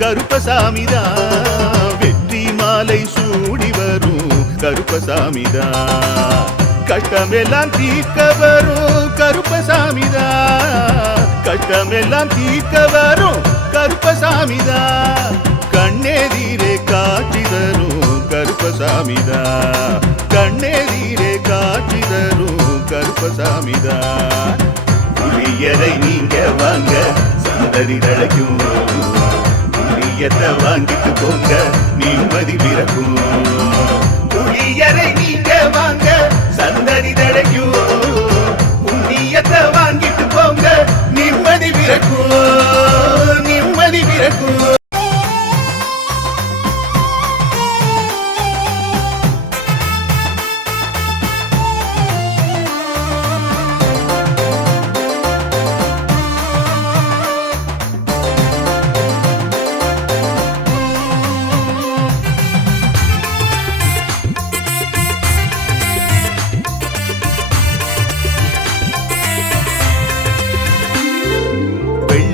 கருப்பசாமிதா. வெற்றி மாலை சூடி வரும் கருப்பசாமிதா. கஷ்டமெல்லாம் தீர்க்க வரும் கருப்பசாமிதா. கஷ்டமெல்லாம் தீர்க்க வரும் கருப்பசாமிதான் கண்ணெதிரே காட்சி தரும் கருப்பசாமிதான் கண்ணெதிரே காட்சி தரும் கருப்பசாமிதா. புளியரை நீங்க வாங்க சந்ததி தழைக்கும் புளியத்தை வாங்கிட்டு போங்க. நிம்மதி பிறக்கும். புளியரை நீங்க வாங்க. சந்ததி தடைக்கும்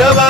அல்லவா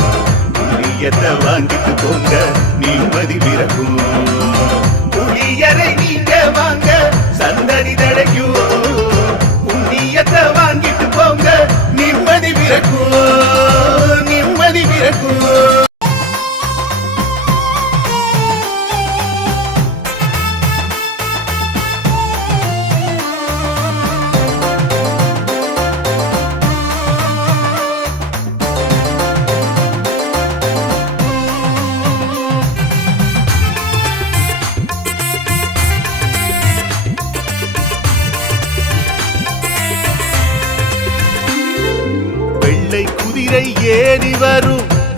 புளியத்தை வாங்கிட்டு போங்க? நிம்மதி பிறக்கும்.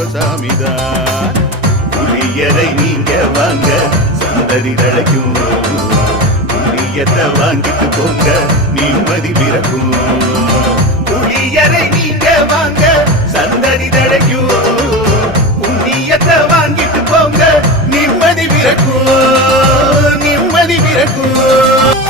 கருப்பசாமிதான் புளியரை நீங்க வாங்க சந்ததி தழைக்கும். புரியத்தை வாங்கிட்டு போங்க நிம்மதி பிறக்கும். புளியரை நீங்க வாங்க சந்ததி தழைக்கும். புண்ணியத்தை வாங்கிட்டு போங்க நிம்மதி பிறக்கும். நிம்மதி பிறக்கும்.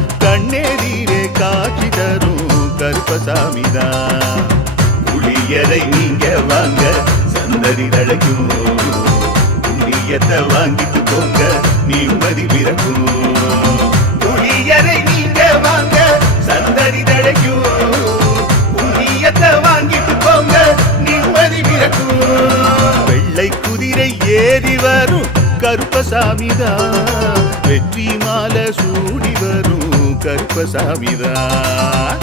கண்ணெதிரே காட்சி தரும் கருப்பசாமிதா. புளியரை நீங்க வாங்க சந்ததி தழைக்கும் புளியத்தை வாங்கிட்டு போங்க நிம்மதி பிறக்கும். புளியரை நீங்க வாங்க சந்ததி தழைக்கும் புண்ணியத்தை வாங்கிட்டு போங்க நிம்மதி பிறக்கும். வெள்ளை குதிரை ஏறி வரும் கருப்பசாமிதான் வெற்றி மாலை சூடி வரும் கருப்பசாமிதான்.